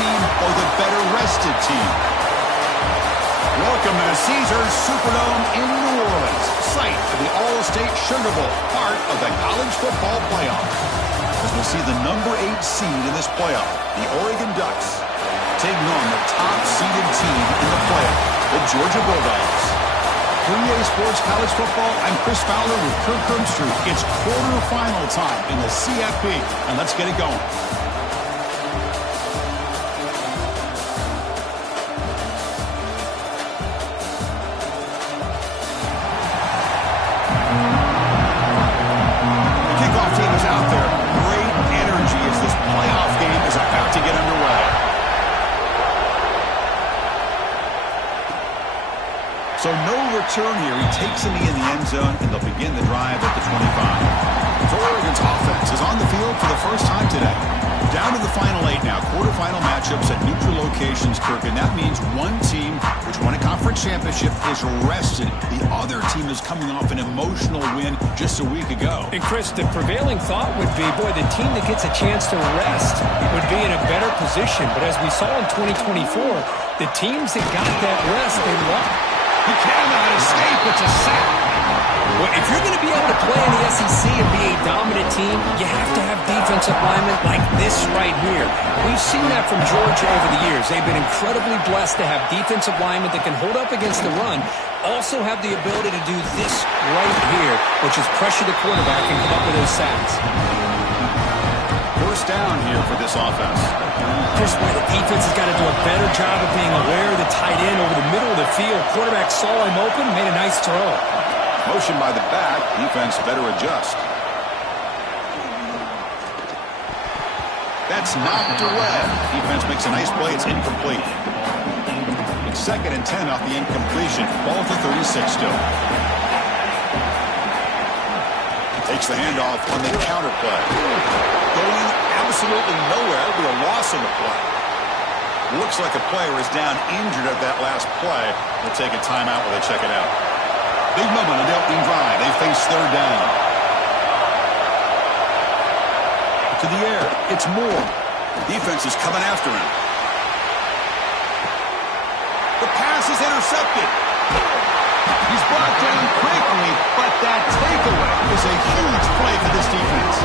team or the better rested team? Welcome to Caesars Superdome in New Orleans, site of the All-State Sugar Bowl, part of the college football playoff. As we see the number 8 seed in this playoff, the Oregon Ducks, taking on the top-seeded team in the playoff, the Georgia Bulldogs. For EA Sports College Football, I'm Chris Fowler with Kirk Herbstreit. It's quarterfinal time in the CFP, and let's get it going. So no return here. He takes him in the end zone, and they'll begin the drive at the 25. So Oregon's offense is on the field for the first time today. Down to the final 8 now. Quarterfinal matchups at neutral locations, Kirk, and that means one team, which won a conference championship, is rested. The other team is coming off an emotional win just a week ago. And Chris, the prevailing thought would be, boy, the team that gets a chance to rest would be in a better position. But as we saw in 2024, the teams that got that rest, they lost. He cannot escape. It's a sack. Well, if you're going to be able to play in the SEC and be a dominant team, you have to have defensive linemen like this right here. We've seen that from Georgia over the years. They've been incredibly blessed to have defensive linemen that can hold up against the run, also have the ability to do this right here, which is pressure the quarterback and come up with those sacks. First down here for this offense. Here's why the defense has got to do a better job of being aware of the tight end over the middle of the field. Quarterback saw him open, made a nice throw. Motion by the back. Defense better adjust. That's knocked away. Defense makes a nice play. It's incomplete. It's 2nd and 10 off the incompletion. Ball at the 36 still. Takes the handoff on the counter play. Going absolutely nowhere with a loss on the play. Looks like a player is down injured at that last play. They'll take a timeout while they check it out. Big moment on the opening drive. They face 3rd down. To the air. It's Moore. Defense is coming after him. The pass is intercepted. He's brought down quickly, but that takeaway is a huge play for this defense.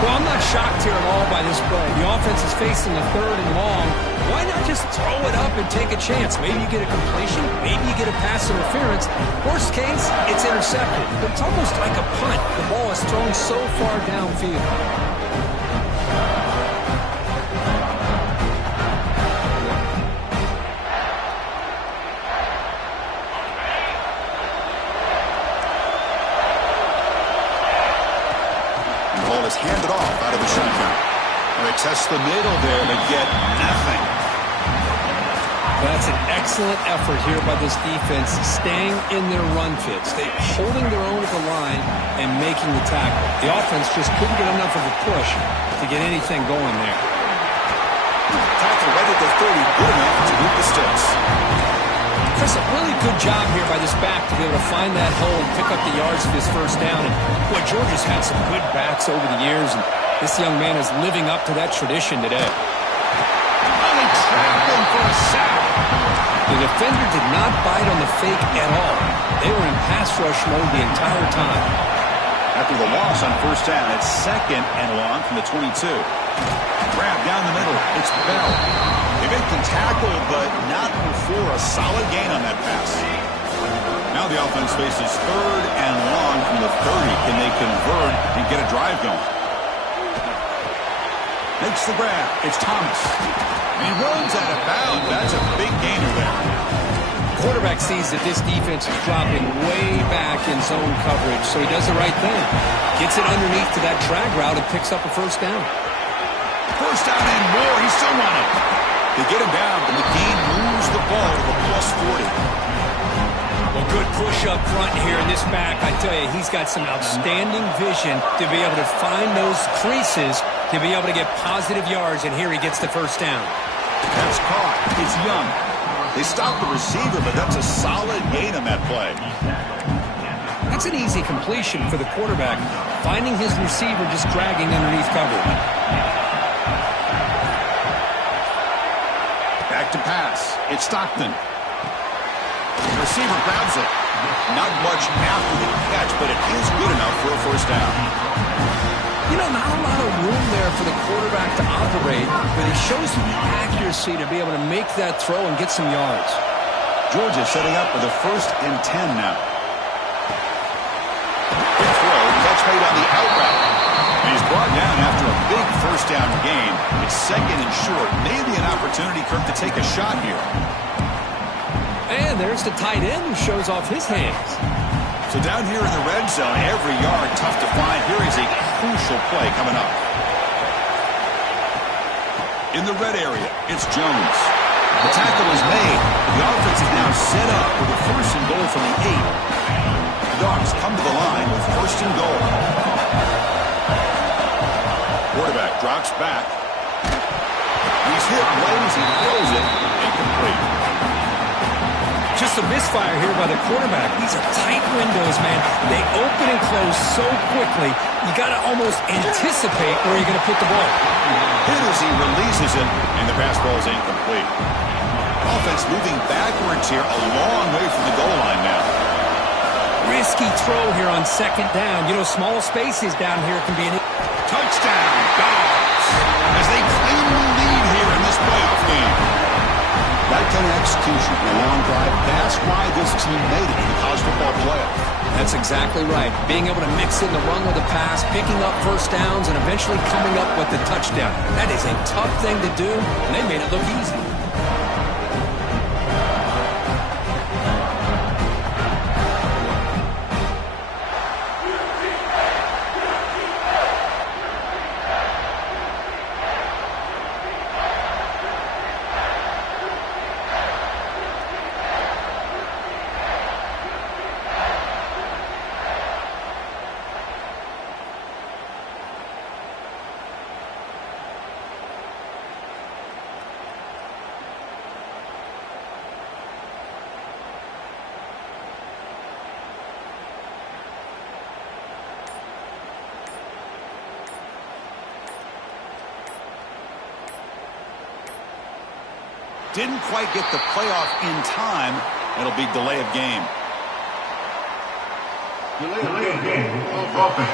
Well, I'm not shocked here at all by this play. The offense is facing a 3rd and long. Why not just throw it up and take a chance? Maybe you get a completion. Maybe you get a pass interference. Worst case, it's intercepted. But it's almost like a punt. The ball is thrown so far downfield. Handed off out of the shotgun. They test the middle there to get nothing. That's an excellent effort here by this defense, staying in their run fits. They're holding their own at the line and making the tackle. The offense just couldn't get enough of a push to get anything going there. Tackle right at the 30, good enough to beat the sticks. Chris, a really good job here by this back to be able to find that hole and pick up the yards for this first down. And boy, Georgia's had some good backs over the years, and this young man is living up to that tradition today. Only trapped him for a sack. The defender did not bite on the fake at all. They were in pass rush mode the entire time. After the loss on first down, it's 2nd and long from the 22. Grab down the middle. It's Bell. They make the tackle, but not before a solid gain on that pass. Now the offense faces 3rd and long from the 30. Can they convert and get a drive going? Makes the grab. It's Thomas. And he runs out of bounds. That's a big gainer there. Quarterback sees that this defense is dropping way back in zone coverage, so he does the right thing. Gets it underneath to that drag route and picks up a first down. First down and more. He's still running. They get him down, and McGee moves the ball to the +40. Well, good push up front here in this back. I tell you, he's got some outstanding vision to be able to find those creases to be able to get positive yards, and here he gets the first down. That's caught. It's Young. They stop the receiver, but that's a solid gain on that play. That's an easy completion for the quarterback, finding his receiver just dragging underneath coverage. Back to pass. It's Stockton. The receiver grabs it. Not much after the catch, but it is good enough for a first down. You know, not a lot of room there for the quarterback to operate, but he shows the accuracy to be able to make that throw and get some yards. Georgia setting up with a 1st and 10 now. Quick throw, catch made on the out route. And he's brought down after a big first down gain. It's 2nd and short. Maybe an opportunity, Kirk, to take a shot here. And there's the tight end who shows off his hands. So down here in the red zone, every yard tough to find. Here is a crucial play coming up. In the red area, it's Jones. The tackle is made. The offense is now set up with a 1st and goal from the 8. The Dogs come to the line with 1st and goal. Quarterback drops back. He's hit right as he throws it. Incomplete. Just a misfire here by the quarterback. These are tight windows, man. They open and close so quickly, you got to almost anticipate where you're going to put the ball. Hit as he releases it, and the pass ball is incomplete. Offense moving backwards here, a long way from the goal line now. Risky throw here on 2nd down. You know, small spaces down here can be an... Touchdown, Dogs, as they claim the lead here in this playoff game. That kind of execution in a long drive, that's why this team made it in the college football playoff. That's exactly right. Being able to mix in the run with the pass, picking up first downs, and eventually coming up with the touchdown. That is a tough thing to do, and they made it look easy. Didn't quite get the playoff in time. It'll be delay of game. Delay of game. Offense.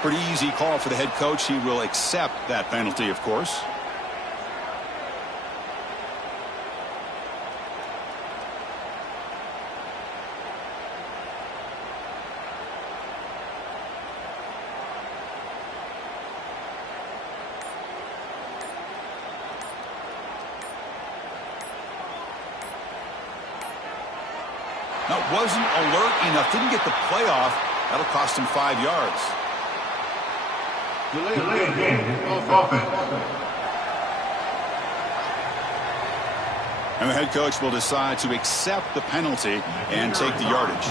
Pretty easy call for the head coach. He will accept that penalty, of course. Now, wasn't alert enough. Didn't get the playoff. That'll cost him 5 yards. Delay of game. Offense. And the head coach will decide to accept the penalty and take the yardage.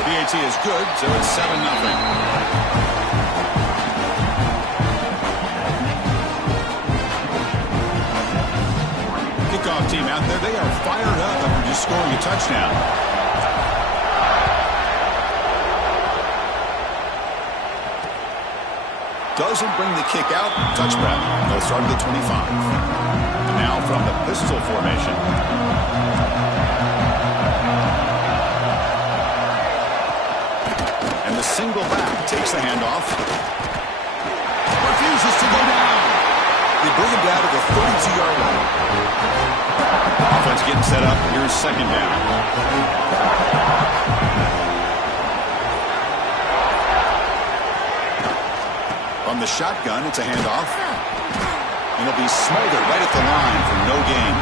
PAT is good, so it's 7-0. Kickoff team out there, they are fired up after just scoring a touchdown. Doesn't bring the kick out. Touchback. They'll start at the 25. Now from the pistol formation. And the single back takes the handoff. Refuses to go down. They bring him down to the 32-yard line. Offense getting set up. Here's 2nd down. From the shotgun, it's a handoff. And it'll be smothered right at the line for no gain.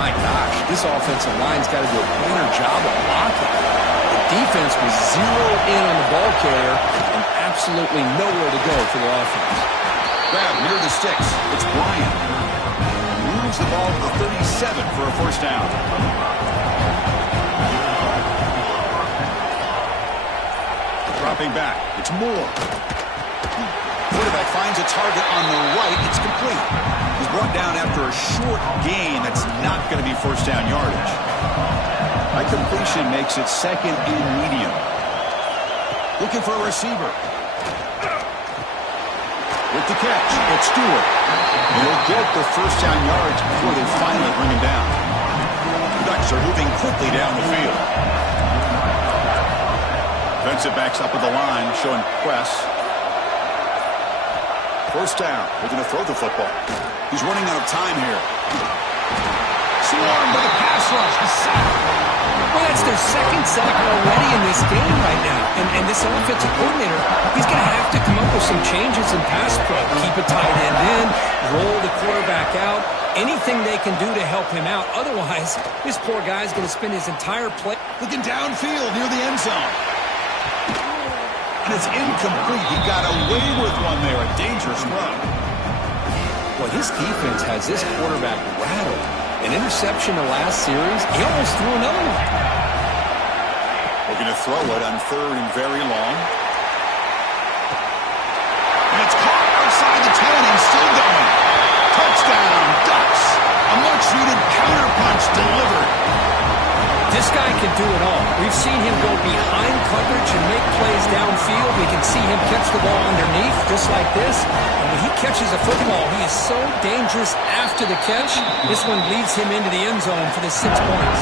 My gosh, this offensive line's got to do a better job of blocking. The defense was zeroed in on the ball carrier and absolutely nowhere to go for the offense. Grab near the sticks. It's Bryant. Moves the ball to the 37 for a first down. Dropping back. It's Moore. Quarterback finds a target on the right. It's complete. He's brought down after a short gain. That's not going to be first down yardage. By completion makes it 2nd and medium. Looking for a receiver. With the catch, it's Stewart. And he'll get the first down yards before they finally bring him down. The Ducks are moving quickly down the field. Defensive backs up at the line, showing press. First down. They're going to throw the football. He's running out of time here. Swarmed by the pass rush. The sack. Well, that's their second sack already in this game right now. And this offensive coordinator, he's going to have to come up with some changes in pass pro. Keep a tight end in, roll the quarterback out, anything they can do to help him out. Otherwise, this poor guy's going to spend his entire play. Looking downfield near the end zone. And it's incomplete. He got away with one there. A dangerous run. Well, this defense has this quarterback rattled. An interception the last series. He almost threw another one. Looking to throw it on third and very long. And it's caught outside the 10 and still going. Touchdown, Ducks. A much-needed counterpunch delivered. This guy can do it all. We've seen him go behind coverage and make plays downfield. We can see him catch the ball underneath, just like this. And when he catches a football, he is so dangerous after the catch. This one leads him into the end zone for the 6 points.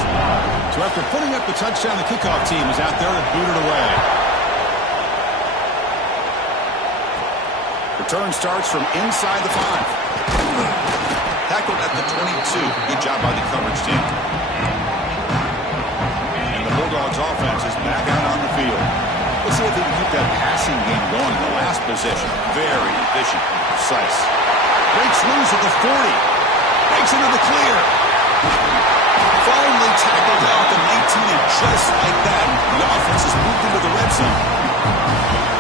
So after putting up the touchdown, the kickoff team is out there to boot it away. Return starts from inside the 5. Tackled at the 22. Good job by the coverage team. Bulldogs offense is back out on the field. Let's see if they can keep that passing game going in the last possession. Very efficient and precise. Breaks loose at the 40. Breaks into the clear. Finally tackled out the 19, and just like that, the offense has moved into the red zone.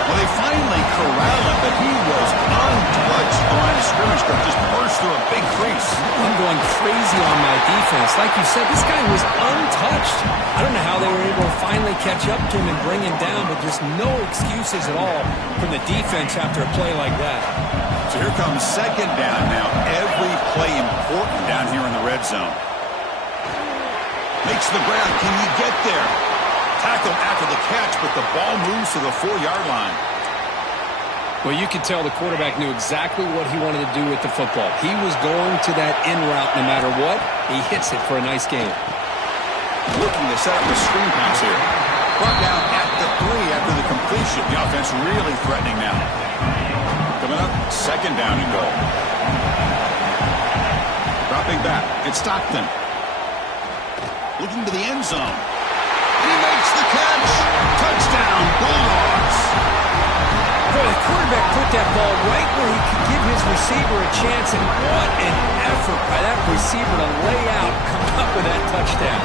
Well, they finally corral him, but he was untouched. The line of scrimmage just burst through a big crease. I'm going crazy on my defense. Like you said, this guy was untouched. I don't know how they were able to finally catch up to him and bring him down, but there's no excuses at all from the defense after a play like that. So here comes second down now. Every play important down here in the red zone. Makes the ground. Can he get there? Tackled after the catch, but the ball moves to the 4-yard line. Well, you could tell the quarterback knew exactly what he wanted to do with the football. He was going to that in route no matter what. He hits it for a nice game. Looking to set up a screen pass here. Brought down at the 3 after the completion. The offense really threatening now. Coming up, second down and goal. Dropping back. It's Stockton. Looking to the end zone. He makes the catch. Touchdown, Bulldogs. Boy, the quarterback put that ball right where he could give his receiver a chance, and what an effort by that receiver to lay out, come up with that touchdown.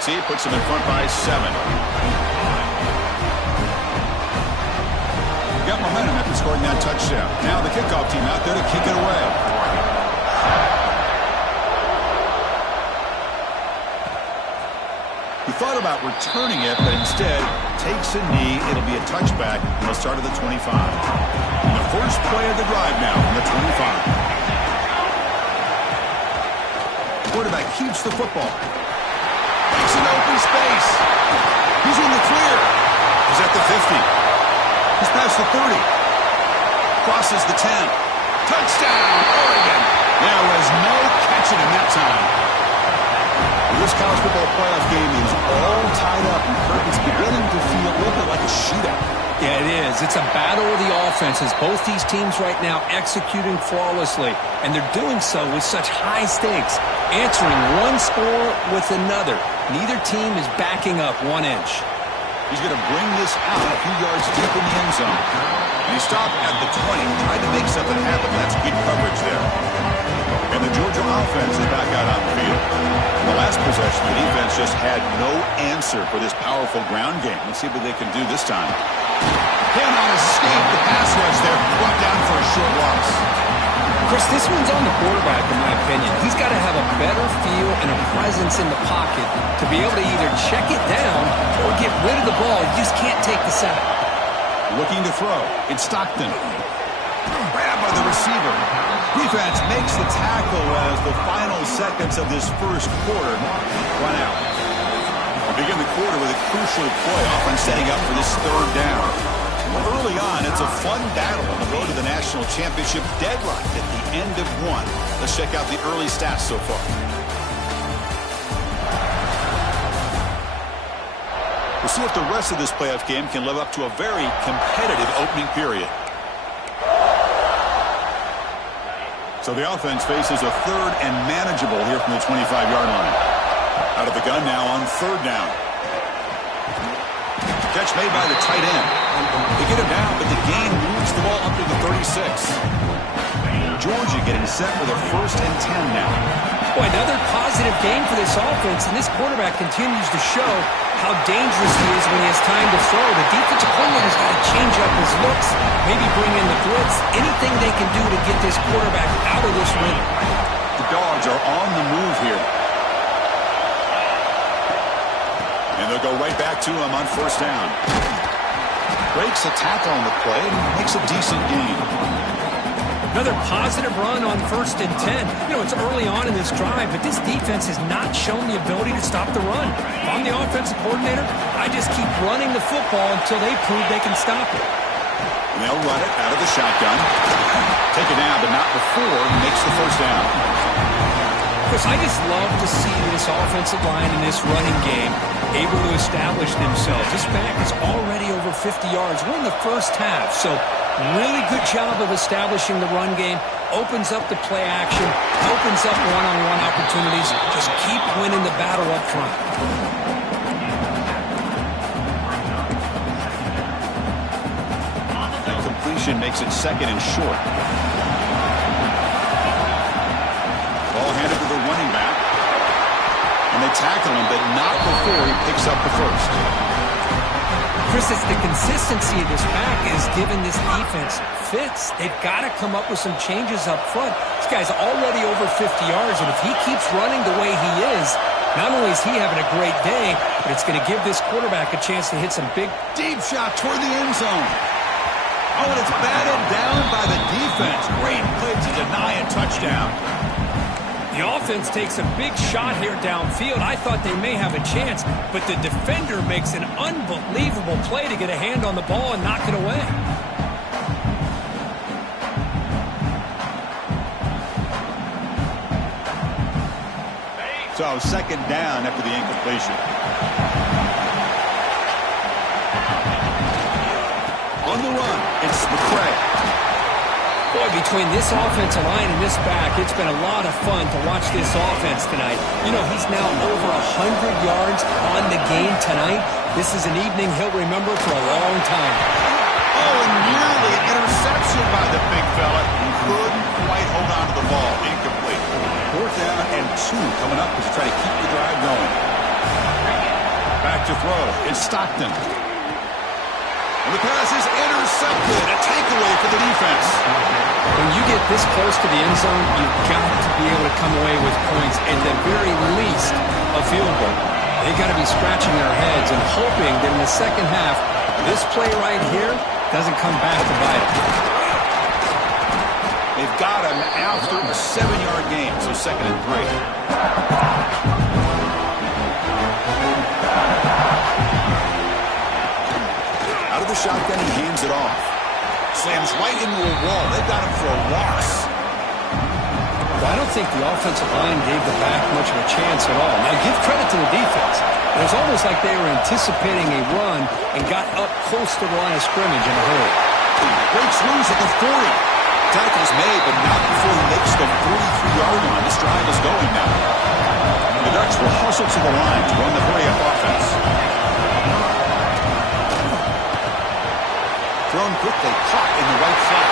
penalty puts them in front by 7. Got momentum after scoring that touchdown. Now the kickoff team out there to kick it away. He thought about returning it, but instead takes a knee. It'll be a touchback, and they'll start at the 25. And the first play of the drive now from the 25. Quarterback keeps the football. Makes an open space. He's in the clear. He's at the 50. He's past the 30. Crosses the 10. Touchdown, Oregon. There was no catching him that time. This college football playoff game is all tied up, and it's beginning to feel a little bit like a shootout. Yeah, it is. It's a battle of the offenses. Both these teams right now executing flawlessly, and they're doing so with such high stakes, answering one score with another. Neither team is backing up 1 inch. He's going to bring this out a few yards deep in the end zone. And he stopped at the 20, tried to make something happen. That's good coverage there. And the Georgia offense is back out on the field. In the last possession, the defense just had no answer for this powerful ground game. Let's see what they can do this time. Cannot escape the pass rush there. Brought down for a short loss. Chris, this one's on the quarterback, in my opinion. He's got to have a better feel and a presence in the pocket to be able to either check it down or get rid of the ball. You just can't take the sack. Looking to throw. It's Stockton. Grabbed by the receiver. Defense makes the tackle as the final seconds of this first quarter run out. We begin the quarter with a crucial play, often setting up for this third down. Early on, it's a fun battle on the road to the national championship, deadlocked at the end of 1. Let's check out the early stats so far. We'll see if the rest of this playoff game can live up to a very competitive opening period. So the offense faces a third and manageable here from the 25-yard line. Out of the gun now on third down. Catch made by the tight end. They get him down, but the gain moves the ball up to the 36. Georgia getting set with a 1st and 10 now. Boy, another positive game for this offense, and this quarterback continues to show how dangerous he is when he has time to throw. The defensive coordinator's got to change up his looks, maybe bring in the blitz, anything they can do to get this quarterback out of this rhythm. The Dogs are on the move here. And they'll go right back to him on 1st down. Breaks a tackle on the play and makes a decent gain. Another positive run on 1st and 10. You know, it's early on in this drive, but this defense has not shown the ability to stop the run. If I'm the offensive coordinator, I just keep running the football until they prove they can stop it. And they'll run it out of the shotgun. Take it down, but not before he makes the 1st down. Chris, I just love to see this offensive line in this running game able to establish themselves. This back is already over 50 yards. We're in the first half, so really good job of establishing the run game. Opens up the play action, opens up one-on-one opportunities. Just keep winning the battle up front. That completion makes it 2nd and short. Ball handed to the running back. And they tackle him, but not before he picks up the 1st. Chris, it's the consistency of this back is giving this defense fits. They've got to come up with some changes up front. This guy's already over 50 yards, and if he keeps running the way he is, not only is he having a great day, but it's going to give this quarterback a chance to hit some big... Deep shot toward the end zone. Oh, and it's batted down by the defense. Great play to deny a touchdown. The offense takes a big shot here downfield. I thought they may have a chance, but the defender makes an unbelievable play to get a hand on the ball and knock it away. So 2nd down after the incompletion. On the run, it's McCray. Boy, between this offensive line and this back, it's been a lot of fun to watch this offense tonight. You know, he's now over 100 yards on the game tonight. This is an evening he'll remember for a long time. Oh, and nearly an interception by the big fella. Couldn't quite hold on to the ball. Incomplete. 4th down and 2 coming up as they try to keep the drive going. to throw. It's Stockton. And the pass is intercepted. A takeaway for the defense. When you get this close to the end zone, you've got to be able to come away with points, at the very least, a field goal. They've got to be scratching their heads and hoping that in the second half, this play right here doesn't come back to bite them. They've got him after a 7-yard gain, so 2nd and 3. Out of the shotgun, he hands it off. Slams right into a wall. They've got him for a loss. Well, I don't think the offensive line gave the back much of a chance at all. Now, give credit to the defense. It was almost like they were anticipating a run and got up close to the line of scrimmage in a hurry. Breaks loose at the 40. Tackle's made, but not before he makes the 43-yard line. This drive is going now. The Ducks will hustle to the line to run the hurry-up offense. Thrown quickly, caught in the right flat.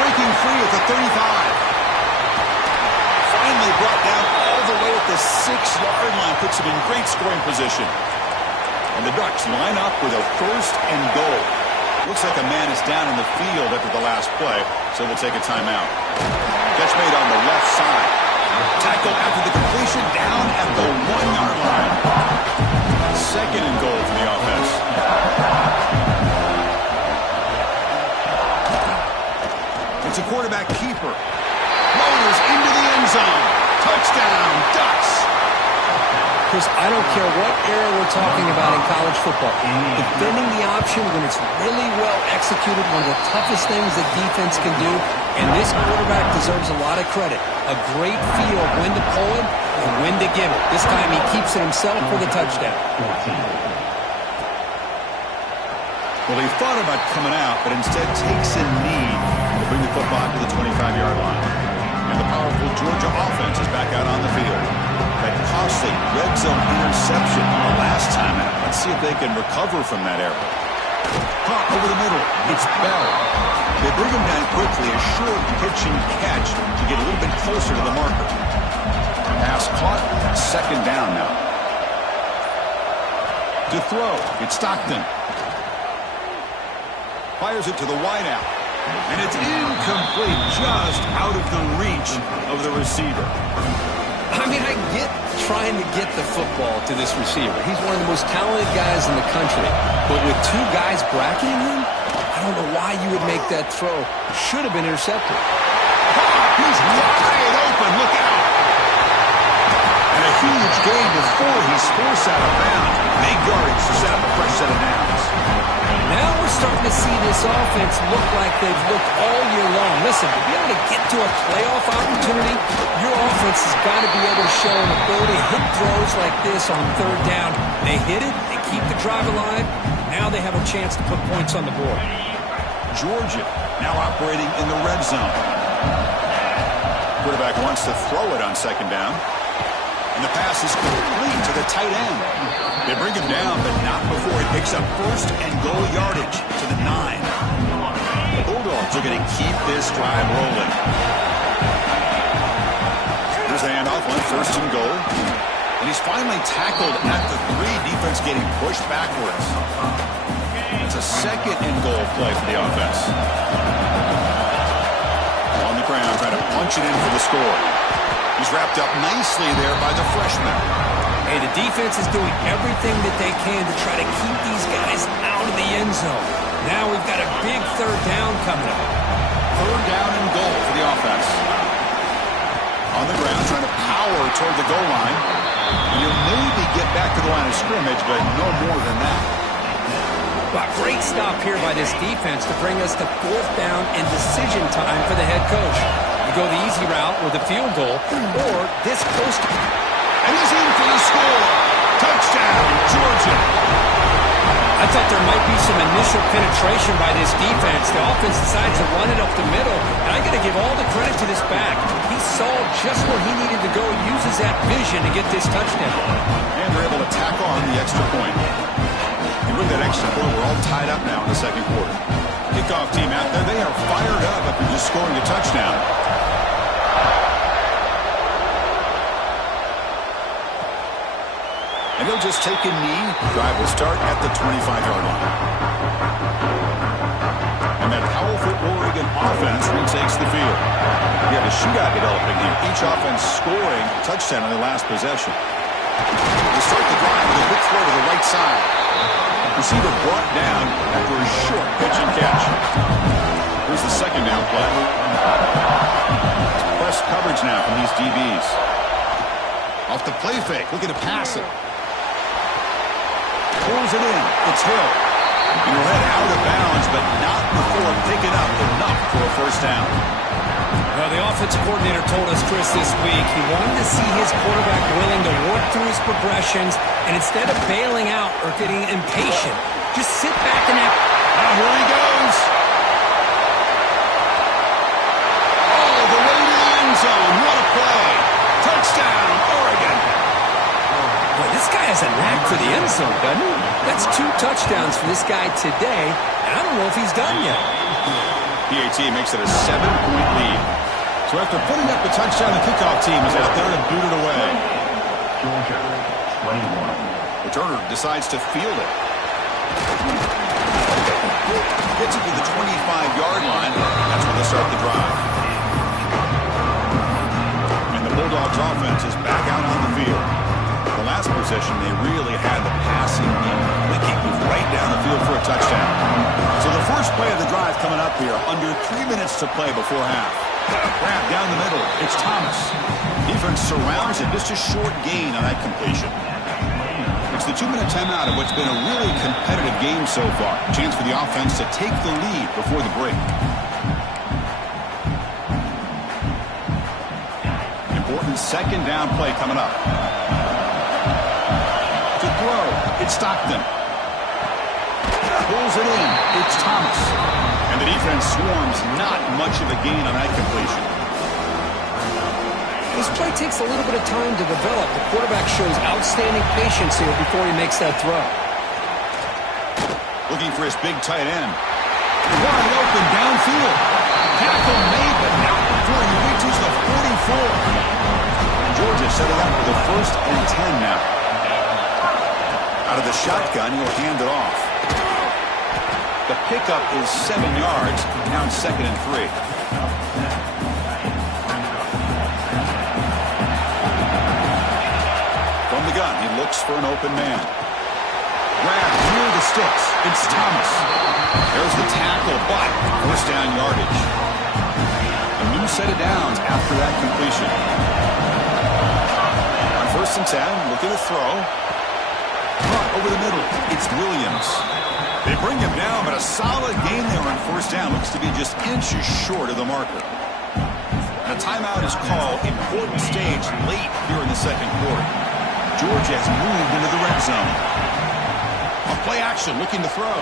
Breaking free at the 35. Finally brought down all the way at the 6-yard line. Puts him in great scoring position. And the Ducks line up with a 1st and goal. Looks like a man is down in the field after the last play, so we'll take a timeout. Catch made on the left side. Tackle after the completion, down at the 1-yard line. 2nd and goal for the offense. It's a quarterback keeper. Motors into the end zone. Touchdown, Ducks. Chris, I don't care what era we're talking about in college football. Defending the option when it's really well executed, one of the toughest things that defense can do, and this quarterback deserves a lot of credit. A great feel of when to pull it and when to give it. This time he keeps it himself for the touchdown. Well, he thought about coming out, but instead takes a knee to bring the football to the 25-yard line. And the powerful Georgia offense is back out on the field. That costly red zone interception the last time out. Let's see if they can recover from that error. Caught over the middle. It's Bell. They bring him down quickly. A short pitch and catch to get a little bit closer to the marker. Pass caught. 2nd down now. To throw. It's Stockton. Fires it to the wideout. And it's incomplete, just out of the reach of the receiver. I mean, I get trying to get the football to this receiver. He's one of the most talented guys in the country. But with 2 guys bracketing him, I don't know why you would make that throw. Should have been intercepted. He's wide open. Look out. And a huge gain before he's forced out of bounds. Big yardage to set up a fresh set of downs. Now we're starting to see this offense look like they've looked all year long. Listen, to be able to get to a playoff opportunity, your offense has got to be able to show an ability to hit throws like this on 3rd down. They hit it, they keep the drive alive. Now they have a chance to put points on the board. Georgia now operating in the red zone. Quarterback wants to throw it on 2nd down. And the pass is complete to the tight end. They bring him down, but not before he picks up 1st and goal yardage to the 9. The Bulldogs are going to keep this drive rolling. Here's the handoff on 1st and goal. And he's finally tackled at the 3. Defense getting pushed backwards. It's a 2nd and goal play for the offense. On the ground, trying to punch it in for the score. He's wrapped up nicely there by the freshman. Hey, the defense is doing everything that they can to try to keep these guys out of the end zone. Now we've got a big 3rd down coming up. 3rd down and goal for the offense. On the ground, trying to power toward the goal line. And he'll maybe get back to the line of scrimmage, but no more than that. Well, great stop here by this defense to bring us to 4th down and decision time for the head coach. You go the easy route with a field goal, or this close to... And he's in for the score. Touchdown, Georgia. I thought there might be some initial penetration by this defense. The offense decides to run it up the middle, and I got to give all the credit to this back. He saw just where he needed to go, uses that vision to get this touchdown. And they're able to tack on the extra point. You bring that extra point, we're all tied up now in the 2nd quarter. Kickoff team out there, they are fired up after just scoring a touchdown. And he'll just take a knee. Drive will start at the 25-yard line. And that powerful Oregon offense retakes the field. We have a shootout developing here. Each offense scoring a touchdown on their last possession. They start the drive with a quick throw to the right side. Receiver brought down after a short pitch and catch. Here's the second down play. Press coverage now from these DBs. Off the play fake, looking to pass it. Pulls it in. It's Hill. He'll head out of bounds, but not before picking up enough for a first down. Well, the offensive coordinator told us, Chris, this week he wanted to see his quarterback willing to work through his progressions, and instead of bailing out or getting impatient, just sit back and act. Here he goes. Oh, the way to the end zone. What a play. Touchdown, Oregon. Boy, this guy has a knack for the end zone, doesn't he? That's 2 touchdowns for this guy today, and I don't know if he's done yet. PAT makes it a 7-point lead. So after putting up the touchdown, the kickoff team is out there to boot it away. Georgia, 21. Returner decides to field it. Gets it to the 25-yard line. That's where they start the drive. And the Bulldogs offense is back out on the field. The last possession, they really had the passing game clicking, was right down the field for a touchdown. So the first play of the drive coming up here, under 3 minutes to play before half. Grab down the middle, it's Thomas. Defense surrounds it, just a short gain on that completion. It's the 2-minute timeout of what's been a really competitive game so far. Chance for the offense to take the lead before the break. Important second down play coming up. To throw, it's Stockton. Pulls it in, it's Thomas. And the defense swarms, not much of a gain on that completion. This play takes a little bit of time to develop. The quarterback shows outstanding patience here before he makes that throw. Looking for his big tight end. Wide open downfield. Tackle made, but not before he reaches the 44. Georgia setting up for the 1st and 10 now. Out of the shotgun, he'll hand it off. The pickup is 7 yards. Now it's 2nd and 3. From the gun, he looks for an open man. Grab near the sticks. It's Thomas. There's the tackle, but first down yardage. A new set of downs after that completion. On 1st and 10, looking to throw. Over the middle, it's Williams. They bring him down, but a solid gain there on 1st down. Looks to be just inches short of the marker. And a timeout is called. Important stage late here in the 2nd quarter. Georgia has moved into the red zone. On play action, looking to throw.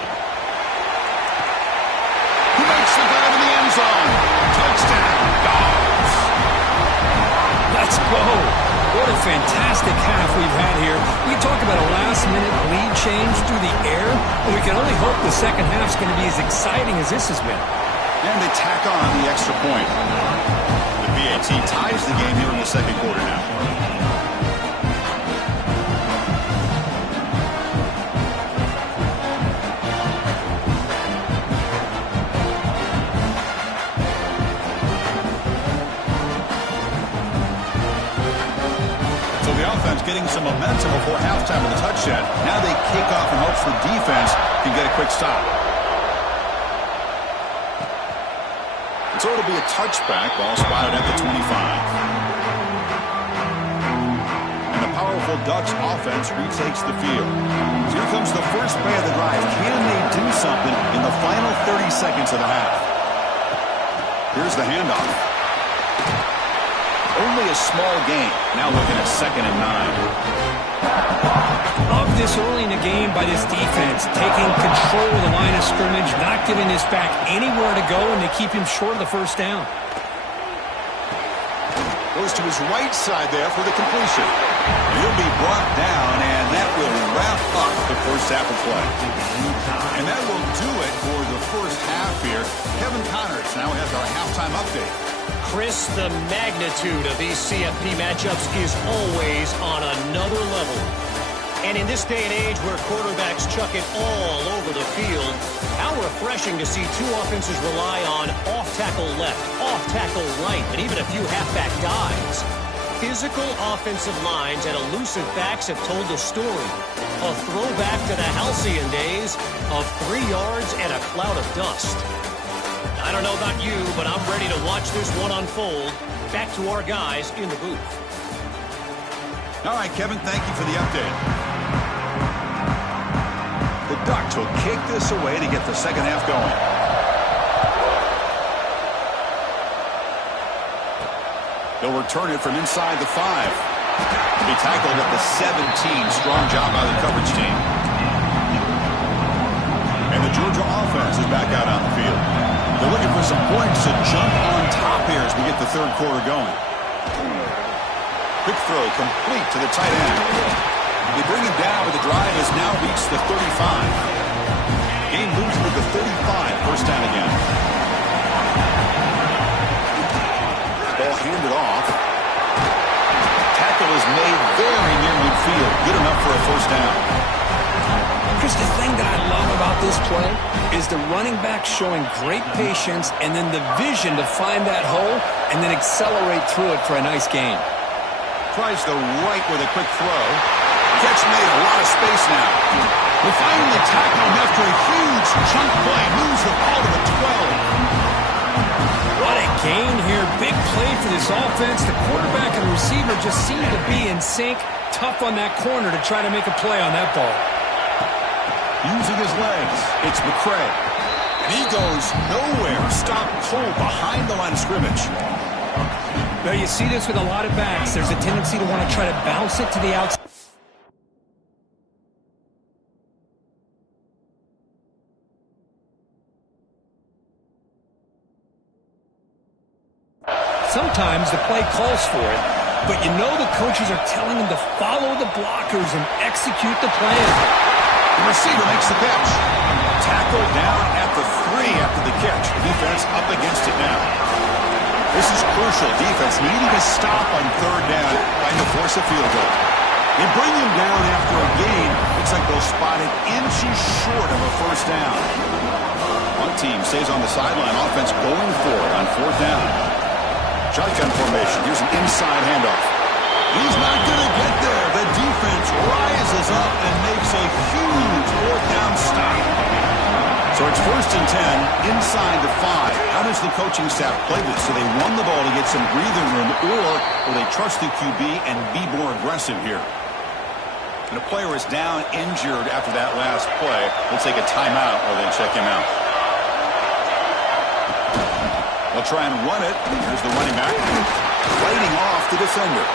He makes the grab in the end zone. Touchdown, Dogs. Let's go. What a fantastic half we've had here. We talk about a last-minute lead change through the air, and we can only hope the second half is going to be as exciting as this has been. And they tack on the extra point. The BAT ties the game here in the 2nd quarter now. Getting some momentum before halftime with a touchdown. Now they kick off in hopes the defense can get a quick stop. And so it'll be a touchback. Ball spotted at the 25. And the powerful Ducks offense retakes the field. So here comes the first play of the drive. Can they do something in the final 30 seconds of the half? Here's the handoff. Only a small gain. Now looking at 2nd and 9. Love this early in the game by this defense, taking control of the line of scrimmage, not giving this back anywhere to go, and they keep him short of the 1st down. Goes to his right side there for the completion. He'll be brought down, and that will wrap up the first half of play. And that will do it for the first half here. Kevin Connors now has our halftime update. Chris, the magnitude of these CFP matchups is always on another level. And in this day and age where quarterbacks chuck it all over the field, how refreshing to see two offenses rely on off-tackle left, off-tackle right, and even a few halfback dives. Physical offensive lines and elusive backs have told the story. A throwback to the halcyon days of 3 yards and a cloud of dust. I don't know about you, but I'm ready to watch this one unfold. Back to our guys in the booth. All right, Kevin, thank you for the update. The Ducks will kick this away to get the second half going. They'll return it from inside the 5. To be tackled at the 17. Strong job by the coverage team. And the Georgia offense is back out on the field. They're looking for some points to jump on top here as we get the third quarter going. Quick throw complete to the tight end. They bring him down, but the drive has now reached the 35. Game moves to the 35, first down again. Ball handed off. Tackle is made very near midfield. Good enough for a first down. Chris, the thing that I love about this play is the running back showing great patience and then the vision to find that hole and then accelerate through it for a nice gain. Tries the right with a quick throw. Catch made, a lot of space now. We finally tackle him after a huge chunk play. Moves the ball to the 12. What a gain here. Big play for this offense. The quarterback and receiver just seem to be in sync. Tough on that corner to try to make a play on that ball. Using his legs, it's McCray. And he goes nowhere. Stopped cold behind the line of scrimmage. Now you see this with a lot of backs. There's a tendency to want to try to bounce it to the outside. Sometimes the play calls for it, but you know the coaches are telling them to follow the blockers and execute the plan. The receiver makes the catch. Tackle down at the 3 after the catch. Defense up against it now. This is crucial. Defense needing a stop on third down, trying to force a field goal. They bring him down after a gain. Looks like they'll spot it inches short of a first down. One team stays on the sideline. Offense going for it on fourth down. Shotgun formation. Here's an inside handoff. He's not going to get there. The defense rises up and makes a huge fourth down stop. So it's first and 10 inside the 5. How does the coaching staff play this? Do they run the ball to get some breathing room, or will they trust the QB and be more aggressive here? And a player is down injured after that last play. They'll take a timeout or they check him out. They'll try and run it. Here's the running back. Fighting off the defender.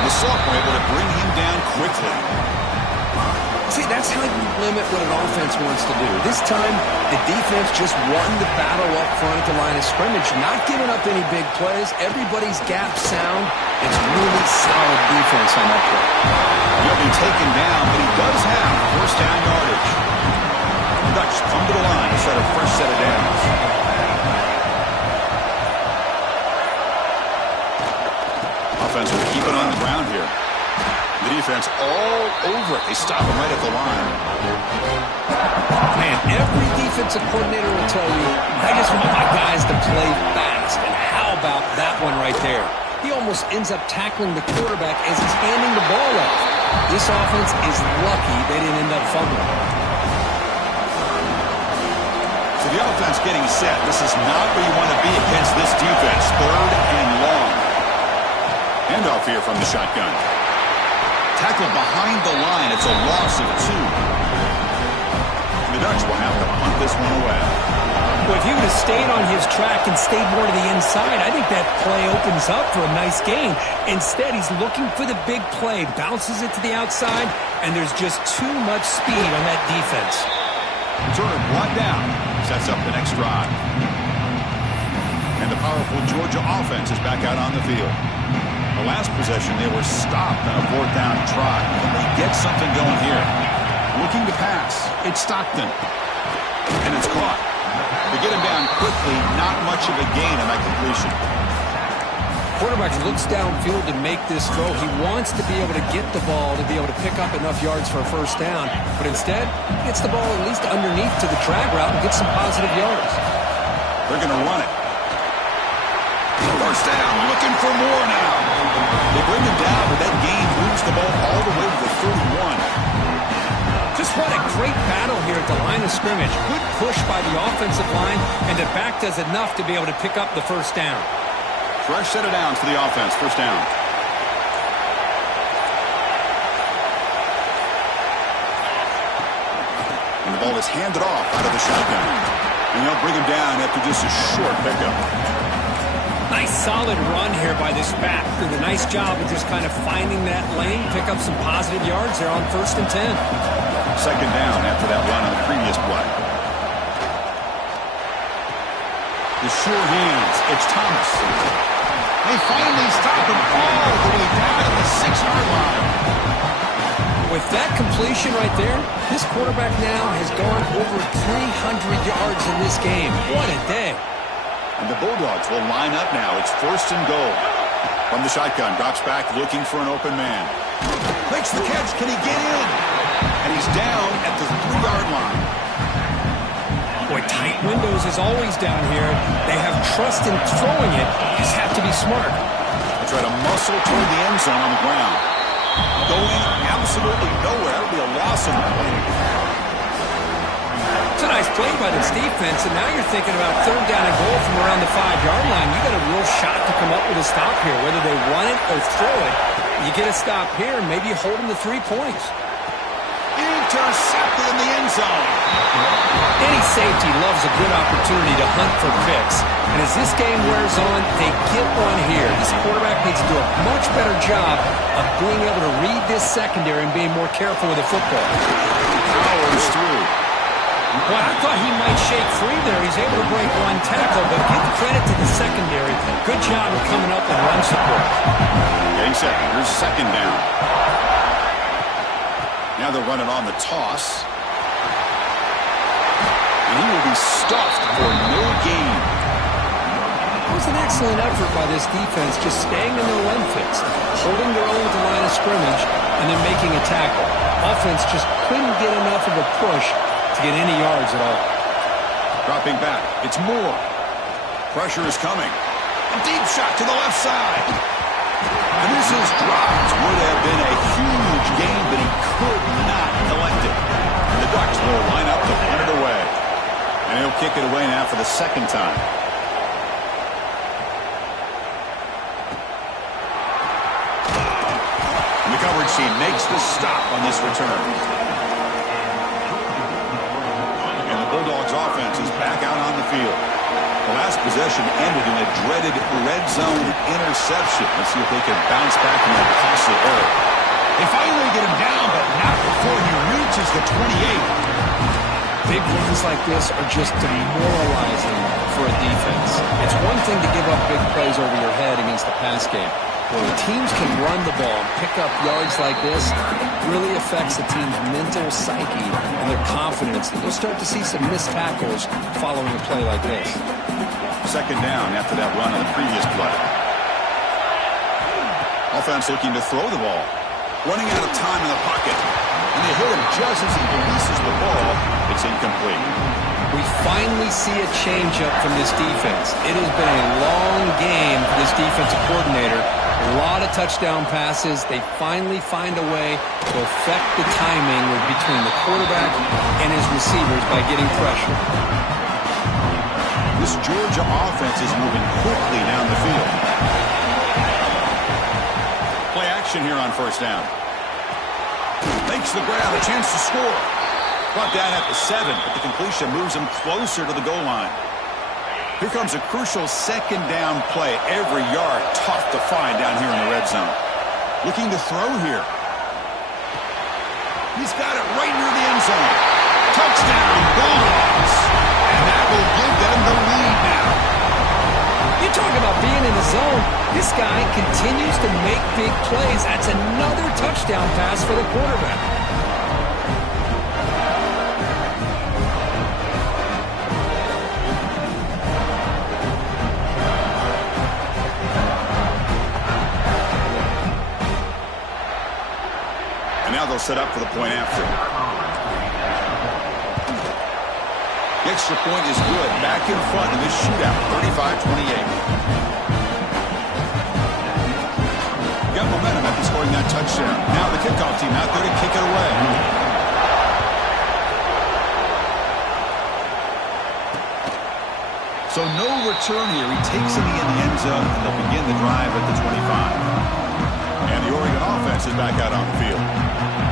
The sophomore able to bring him down quickly. See, that's how you limit what an offense wants to do. This time, the defense just won the battle up front at the line of scrimmage, not giving up any big plays. Everybody's gap sound. It's really solid defense on that play. He'll be taken down, but he does have first down yardage. The Ducks come to the line to set a fresh set of downs. Offense will keep it on the ground here. The defense all over it. They stop him right at the line. Man, every defensive coordinator will tell you, I just want my guys to play fast. And how about that one right there? He almost ends up tackling the quarterback as he's handing the ball off. This offense is lucky they didn't end up fumbling. So the offense getting set. This is not where you want to be against this defense. Third and long. Handoff here from the shotgun. Tackled behind the line. It's a loss of 2. The Ducks will have to punt this one away. Well, if he would have stayed on his track and stayed more to the inside, I think that play opens up for a nice gain. Instead, he's looking for the big play, bounces it to the outside, and there's just too much speed on that defense. Turner brought down. Sets up the next drive. And the powerful Georgia offense is back out on the field. The last possession, they were stopped on a fourth down try. Can they get something going here? Looking to pass. It's Stockton. And it's caught. They get him down quickly. Not much of a gain on that completion. Quarterback looks downfield to make this throw. He wants to be able to get the ball to be able to pick up enough yards for a first down. But instead, he gets the ball at least underneath to the drag route and gets some positive yards. They're going to run it. First down, looking for more now. They bring him down, but that gain moves the ball all the way to the 31. Just what a great battle here at the line of scrimmage. Good push by the offensive line, and the back does enough to be able to pick up the first down. Fresh set of downs for the offense. First down. And the ball is handed off out of the shotgun. And they'll bring him down after just a short pickup. Nice solid run here by this back. Did a nice job of just kind of finding that lane, pick up some positive yards there on 1st and 10. Second down after that run on the previous play. The sure hands. It's Thomas. They finally stop him all the way down to the 6-yard line. With that completion right there, this quarterback now has gone over 300 yards in this game. What a day. And the Bulldogs will line up now. It's 1st and goal. From the shotgun, drops back looking for an open man. Makes the catch. Can he get in? And he's down at the 3-yard line. Boy, tight windows is always down here. They have trust in throwing it. You just have to be smart. They try to muscle toward the end zone on the ground. Going absolutely nowhere. It'll be a loss on the play. It's a nice play by this defense, and now you're thinking about 3rd down and goal from around the 5-yard line. You got a real shot to come up with a stop here. Whether they run it or throw it, you get a stop here, and maybe you hold them to 3 points. Intercepted in the end zone. Any safety loves a good opportunity to hunt for picks. And as this game wears on, they get one here. This quarterback needs to do a much better job of being able to read this secondary and being more careful with the football. Powers through. Well, I thought he might shake free there. He's able to break one tackle, but give credit to the secondary. Good job of coming up with run support. Getting set. Here's 2nd down. Now they're running on the toss. And he will be stuffed for no gain. It was an excellent effort by this defense, just staying in their run fix, holding their own at the line of scrimmage, and then making a tackle. Offense just couldn't get enough of a push to get any yards at all. Dropping back. It's Moore. Pressure is coming. A deep shot to the left side. And this is dropped. Would have been a huge gain, but he could not collect it. And the Ducks will line up to punt it away. And he'll kick it away now for the 2nd time. And the coverage team makes the stop on this return. And the Bulldogs offense is back out on the field. The last possession ended in a dreaded red zone interception. Let's see if they can bounce back from that costly error. They finally get him down, but not before he reaches the 28. Big runs like this are just demoralizing for a defense. It's one thing to give up big plays over your head against the pass game. When teams can run the ball and pick up yards like this, it really affects the team's mental psyche and their confidence. You'll start to see some missed tackles following a play like this. 2nd down after that run on the previous play. Offense looking to throw the ball. Running out of time in the pocket. And they hit him just as he releases the ball. It's incomplete. We finally see a changeup from this defense. It has been a long game for this defensive coordinator. A lot of touchdown passes. They finally find a way to affect the timing between the quarterback and his receivers by getting pressure. This Georgia offense is moving quickly down the field. Play action here on 1st down. Makes the grab, a chance to score. Brought down at the 7, but the completion moves him closer to the goal line. Here comes a crucial 2nd down play. Every yard tough to find down here in the red zone. Looking to throw here. He's got it right near the end zone. Touchdown, Bulldogs. And that will give them the lead now. You talk about being in the zone. This guy continues to make big plays. That's another touchdown pass for the quarterback. set up for the point after. The extra point is good. Back in front in this shootout, 35-28. Got momentum after scoring that touchdown. Now the kickoff team out there to kick it away. So no return here. He takes it in the end zone, and they'll begin the drive at the 25. And the Oregon offense is back out on the field.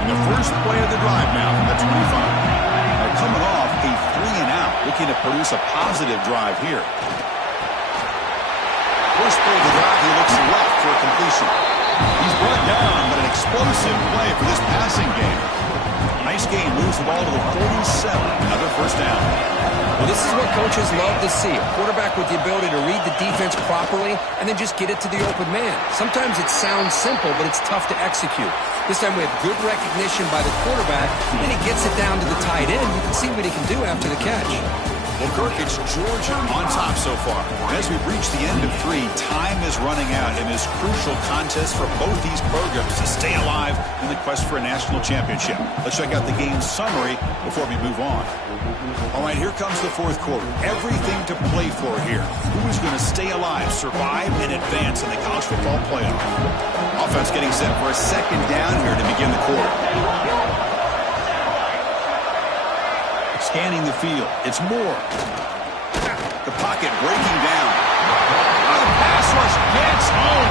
In the first play of the drive now from the 25. They're coming off a 3-and-out, looking to produce a positive drive here. First play of the drive, he looks left for a completion. He's brought down, but an explosive play for this passing game. Nice game, moves the ball to the 47. Another first down. Well, this is what coaches love to see. A quarterback with the ability to read the defense properly and then just get it to the open man. Sometimes it sounds simple, but it's tough to execute. This time we have good recognition by the quarterback, and then he gets it down to the tight end. You can see what he can do after the catch. Well, Kirk, it's Georgia on top so far. And as we've reached the end of 3, time is running out in this crucial contest for both these programs to stay alive in the quest for a national championship. Let's check out the game summary before we move on. All right, here comes the fourth quarter. Everything to play for here. Who is going to stay alive, survive, and advance in the college football playoff? Offense getting set for a second down here to begin the quarter. Scanning the field. It's Moore. The pocket breaking down. Oh, the pass rush gets home.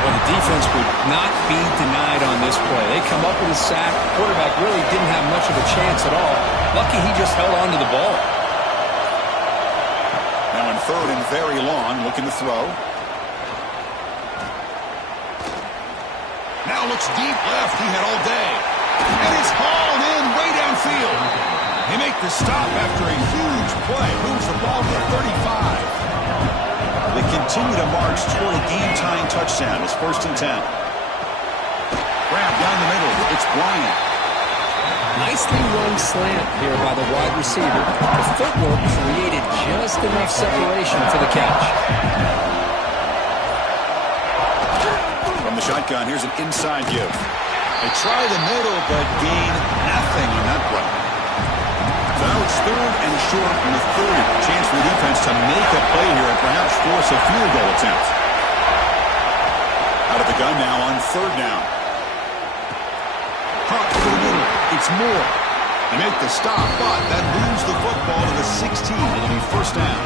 Well, the defense would not be denied on this play. They come up with a sack. The quarterback really didn't have much of a chance at all. Lucky he just held on to the ball. Now in third and very long, looking to throw. Now looks deep left. He had all day. And it's hauled in way downfield. They make the stop after a huge play. Moves the ball to the 35. They continue to march toward a game-tying touchdown. It's 1st and 10. Grab down the middle. It's Bryant. Nicely run slant here by the wide receiver. The footwork created just enough separation for the catch. From the shotgun, here's an inside give. They try the middle, but gain nothing on that play. So now it's third and short from the 30. Chance for the defense to make a play here and perhaps force a field goal attempt. Out of the gun now on third down. Hop to the middle. It's Moore. They make the stop, but that moves the football to the 16. It'll be first down.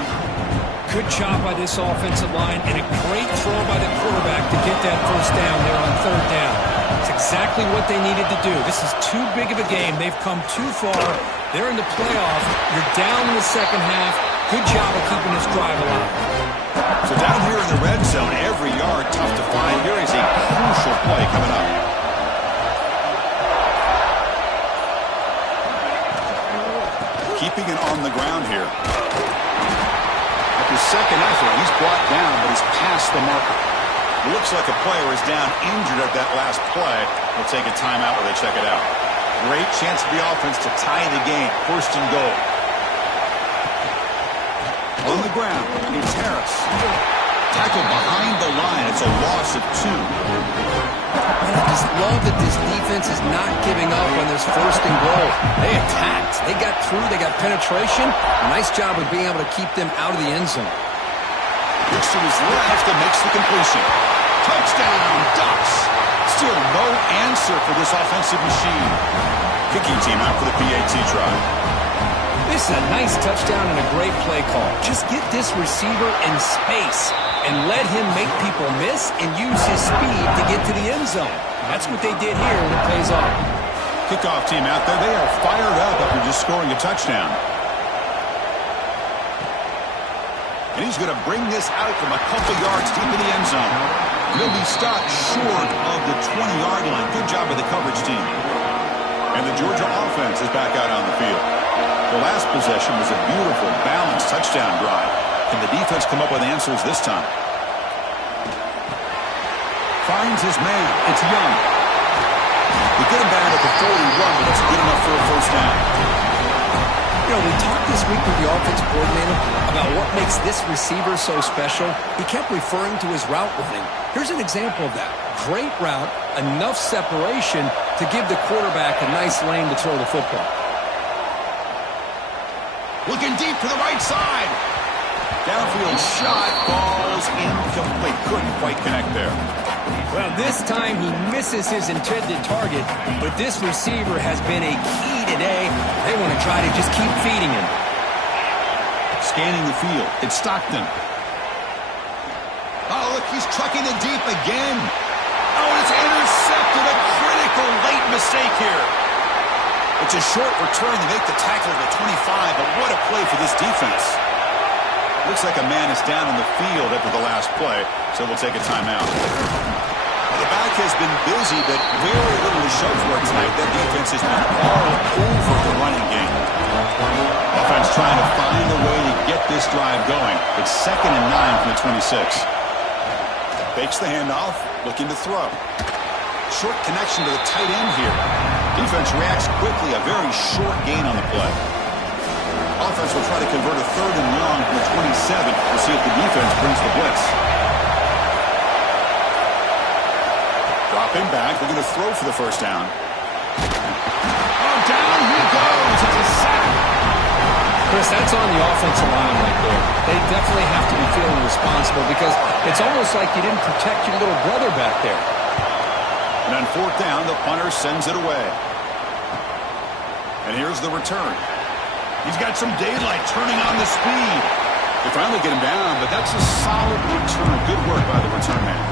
Good job by this offensive line and a great throw by the quarterback to get that first down there on third down. It's exactly what they needed to do. This is too big of a game. They've come too far. They're in the playoff. You're down in the second half. Good job of keeping this drive alive. So down here in the red zone, every yard tough to find. Here is a crucial play coming up. Keeping it on the ground here. After second effort, he's brought down, but he's past the marker. It looks like a player is down injured at that last play. They'll take a timeout while they check it out. Great chance for the offense to tie the game. First and goal. On the ground, it's Harris. Tackled behind the line. It's a loss of 2. And I just love that this defense is not giving up on this first and goal. They attacked. They got through. They got penetration. Nice job of being able to keep them out of the end zone. Looks to his left and makes the completion. Touchdown, Ducks. Still no answer for this offensive machine. Kicking team out for the PAT try. This is a nice touchdown and a great play call. Just get this receiver in space and let him make people miss and use his speed to get to the end zone. That's what they did here, and it pays off. Kickoff team out there. They are fired up after just scoring a touchdown. And he's going to bring this out from a couple yards deep in the end zone. He'll be stopped short of the 20-yard line. Good job by the coverage team. And the Georgia offense is back out on the field. The last possession was a beautiful, balanced touchdown drive. Can the defense come up with answers this time? Finds his man. It's Young. They get him back at the 41, but it's good enough for a first down. You know, we talked this week with the offense coordinator about what makes this receiver so special. He kept referring to his route running. Here's an example of that. Great route, enough separation to give the quarterback a nice lane to throw the football. Looking deep to the right side. Downfield shot falls incomplete. Couldn't quite connect there. Well, this time he misses his intended target, but this receiver has been a key today. They want to try to just keep feeding him. Scanning the field. It's Stockton. Oh, look, he's trucking it deep again. Oh, it's intercepted. A critical late mistake here. It's a short return to make the tackle at the 25, but what a play for this defense. Looks like a man is down in the field after the last play, so we'll take a timeout. Well, the back has been busy, but very little to show for it tonight. That defense has been all over the running game. Offense trying to find a way to get this drive going. It's 2nd and 9 from the 26. Fakes the handoff, looking to throw. Short connection to the tight end here. Defense reacts quickly, a very short gain on the play. Offense will try to convert a 3rd and long from the 27 to see if the defense brings the blitz. Dropping back, they're going to throw for the first down. Oh, down he goes. It's a sack. Chris, that's on the offensive line right there. They definitely have to be feeling responsible because it's almost like you didn't protect your little brother back there. And on 4th down, the punter sends it away. And here's the return. He's got some daylight turning on the speed. They finally get him down, but that's a solid return. Good work by the return man.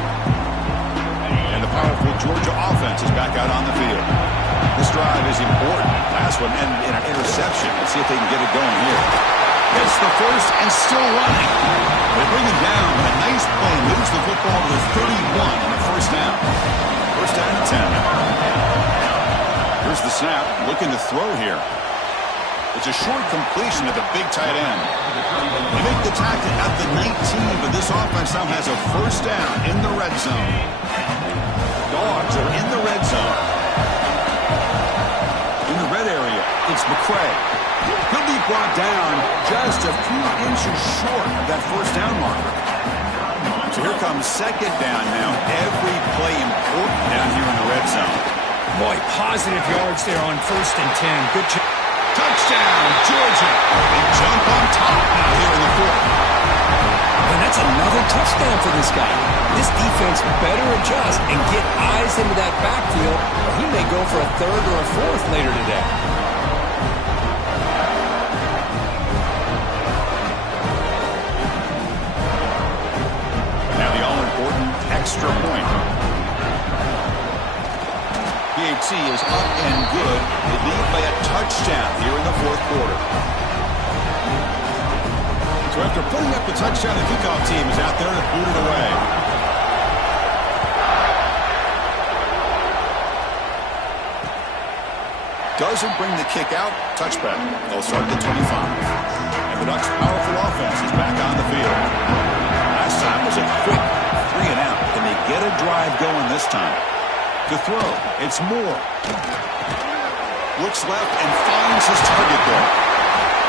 And the powerful Georgia offense is back out on the field. This drive is important. Last one ended in an interception. Let's see if they can get it going here. Gets the first and still running. They bring him down with a nice play. Moves the football to the 31 on the first down. First down and 10. Here's the snap. Looking to throw here. It's a short completion at the big tight end. They make the tackle at the 19, but this offense now has a first down in the red zone. Dogs are in the red zone. In the red area, it's McCray. He'll be brought down just a few inches short of that first down marker. So here comes 2nd down now. Every play important down here in the red zone. Boy, positive yards there on 1st and 10. Good job. Touchdown, Georgia. They jump on top now here in the 4th. And that's another touchdown for this guy. This defense better adjust and get eyes into that backfield, or he may go for a 3rd or a 4th later today. Now the all-important extra point. PHC is up and good. They lead by a touchdown here in the 4th quarter. So after putting up the touchdown, the kickoff team is out there to boot it away. Doesn't bring the kick out. Touchback. They'll start at the 25. And the Ducks' powerful offense is back on the field. Last time was a quick 3 and out. Can they get a drive going this time? To throw, it's Moore. Looks left and finds his target there.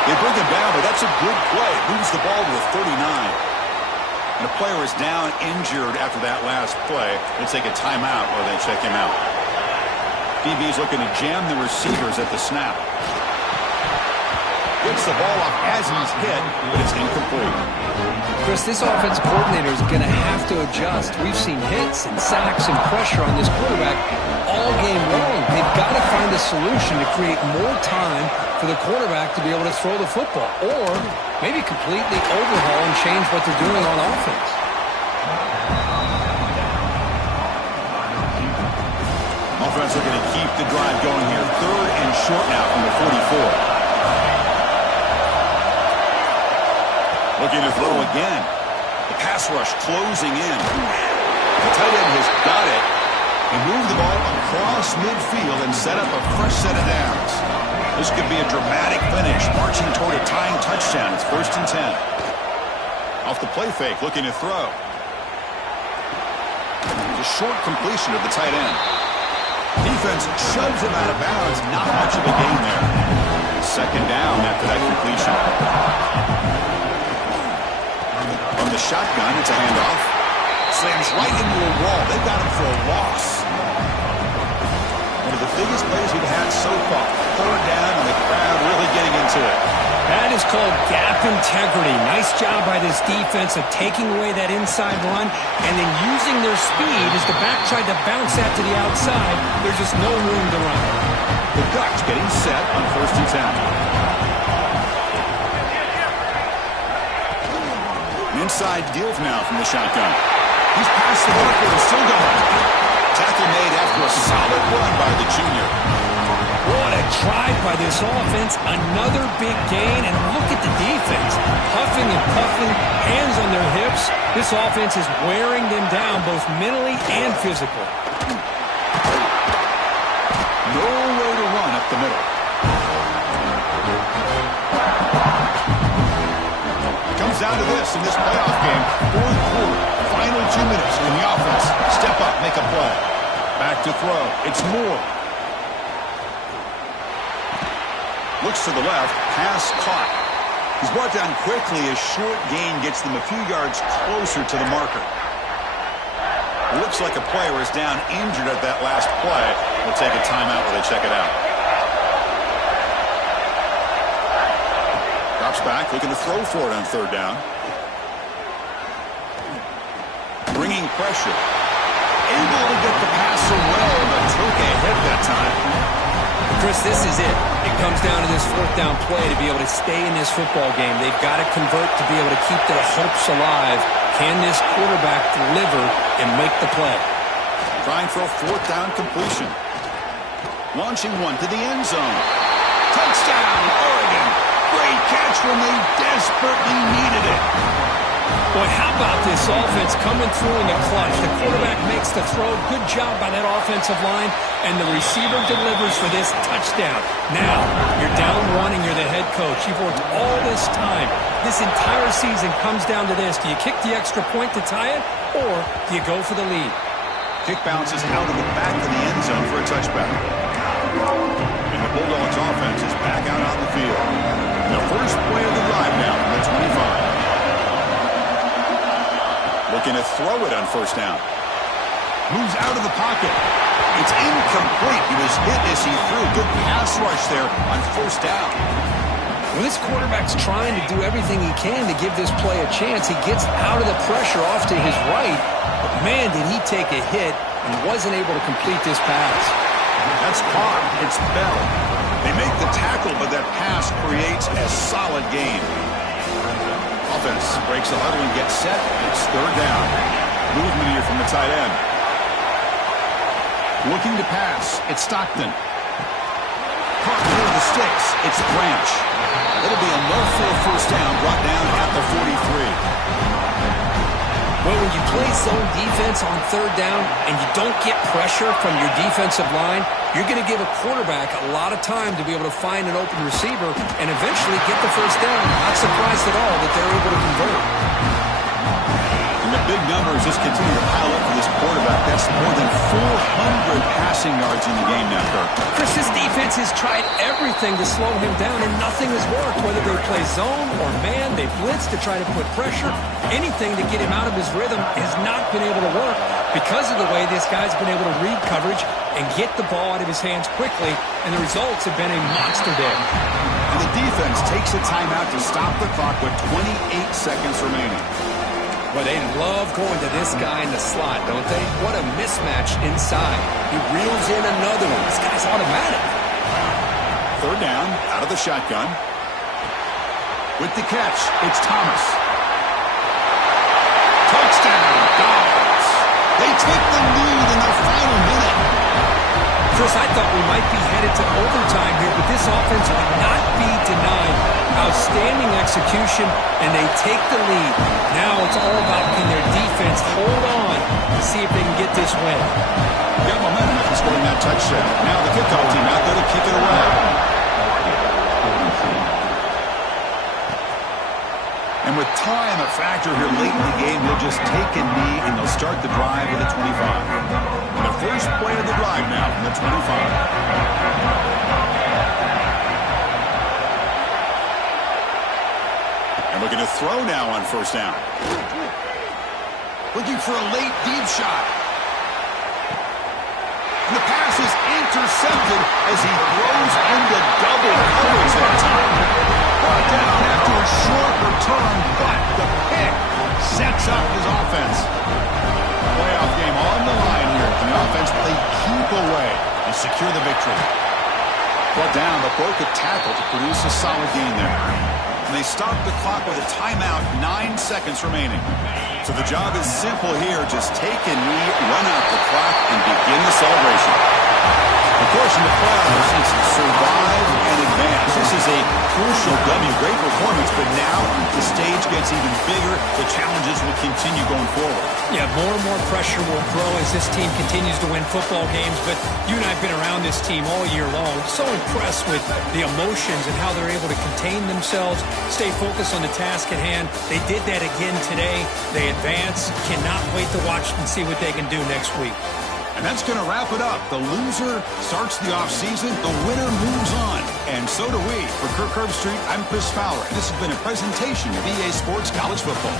They bring him down, but that's a good play. Moves the ball to the 39. And the player is down injured after that last play. They'll take a timeout or they check him out. DB's looking to jam the receivers at the snap. Gets the ball off as he's hit, but it's incomplete. Chris, this offensive coordinator is going to have to adjust. We've seen hits and sacks and pressure on this quarterback all game long. They've got to find a solution to create more time for the quarterback to be able to throw the football, or maybe completely overhaul and change what they're doing on offense. Offense looking to keep the drive going here. 3rd and short now from the 44. Looking to throw again. The pass rush closing in. The tight end has got it. He moved the ball across midfield and set up a fresh set of downs. This could be a dramatic finish, marching toward a tying touchdown. It's 1st and 10. Off the play fake, looking to throw. The short completion of the tight end. Defense shoves him out of bounds. Not much of a gain there. second down after that completion. From the shotgun, it's a handoff. Slams right into a wall. They've got him for a loss. One of the biggest plays we've had so far. Third down, and the crowd really getting into it. That is called gap integrity. Nice job by this defense of taking away that inside run and then using their speed as the back tried to bounce that to the outside. There's just no room to run. The Ducks getting set on 1st and 10. Inside deals now from the shotgun. He's past the marker and still going. Tackle made after a solid run by the junior. What a try by this offense. Another big gain, and look at the defense. Huffing and puffing, hands on their hips. This offense is wearing them down both mentally and physically. No way to run up the middle. Comes down to this in this playoff game. Fourth quarter, final 2 minutes. Can the offense step up, make a play? Back to throw. It's Moore. Looks to the left. Pass caught. He's brought down quickly. A short gain gets them a few yards closer to the marker. Looks like a player is down injured at that last play. We'll take a timeout while they check it out. Drops back, looking to throw for it on third down. Bringing pressure. Able to get the pass away, but took a hit that time. Chris, this is it. It comes down to this fourth down play to be able to stay in this football game. They've got to convert to be able to keep their hopes alive. Can this quarterback deliver and make the play? Trying for a fourth down completion. Launching one to the end zone. Touchdown, Oregon. Great catch when they desperately needed it. Boy, how about this offense coming through in the clutch? The quarterback makes the throw. Good job by that offensive line. And the receiver delivers for this touchdown. Now, you're down one and you're the head coach. You've worked all this time. This entire season comes down to this. Do you kick the extra point to tie it, or do you go for the lead? Kick bounces out of the back of the end zone for a touchback. And the Bulldogs offense is back out on the field. The first play of the drive now from the 25. Looking to throw it on first down. Moves out of the pocket. It's incomplete. He was hit as he threw. Good pass rush there on first down. Well, this quarterback's trying to do everything he can to give this play a chance. He gets out of the pressure off to his right. But, man, did he take a hit and wasn't able to complete this pass. That's caught. It's Bell. They make the tackle, but that pass creates a solid gain. Offense breaks the huddle and gets set. It's third down. Movement here from the tight end. Looking to pass. It's Stockton. Caught through the sticks. It's Branch. It'll be enough for a first down. Brought down at the 43. Well, when you play zone defense on third down and you don't get pressure from your defensive line, you're going to give a quarterback a lot of time to be able to find an open receiver and eventually get the first down. Not surprised at all that they're able to convert. And the big numbers just continue to pile up for this quarterback. That's more than 400 passing yards in the game now, Kirk. Chris, this defense has tried everything to slow him down, and nothing has worked. Whether they play zone or man, they blitz to try to put pressure. Anything to get him out of his rhythm has not been able to work because of the way this guy's been able to read coverage and get the ball out of his hands quickly, and the results have been a monster day. And the defense takes a timeout to stop the clock with 28 seconds remaining. But they love going to this guy in the slot, don't they? What a mismatch inside. He reels in another one. This guy's automatic. Third down, out of the shotgun. With the catch, it's Thomas. Touchdown, Dogs. They take the lead in the final minute. Chris, I thought we might be headed to overtime here, but this offense would not be denied. Outstanding execution, and they take the lead. Now it's all about can their defense hold on to see if they can get this win. Got momentum after scoring that touchdown. Now the kickoff team out there to kick it away. And with time a factor here late in the game, they'll just take a knee and they'll start the drive with a 25. And the first play of the drive now from the 25. Looking to throw now on first down. Looking for a late deep shot. And the pass is intercepted as he throws into double coverage that time. Brought down after a short return, but the pick sets up his offense. Playoff game on the line here. The offense, they keep away and secure the victory. Brought down, but broke a tackle to produce a solid gain there. And they stop the clock with a timeout, 9 seconds remaining. So the job is simple here. Just take a knee, run out the clock, and begin the celebration. Of course, in the playoffs, it's survive and advance. This is a crucial W. Great performance, but now the stage gets even bigger. The challenges will continue going forward. Yeah, more and more pressure will grow as this team continues to win football games, but you and I have been around this team all year long. So impressed with the emotions and how they're able to contain themselves, stay focused on the task at hand. They did that again today. They advance. Cannot wait to watch and see what they can do next week. And that's going to wrap it up. The loser starts the offseason. The winner moves on. And so do we. For Kirk Herbstreit, I'm Chris Fowler. And this has been a presentation of EA Sports College Football.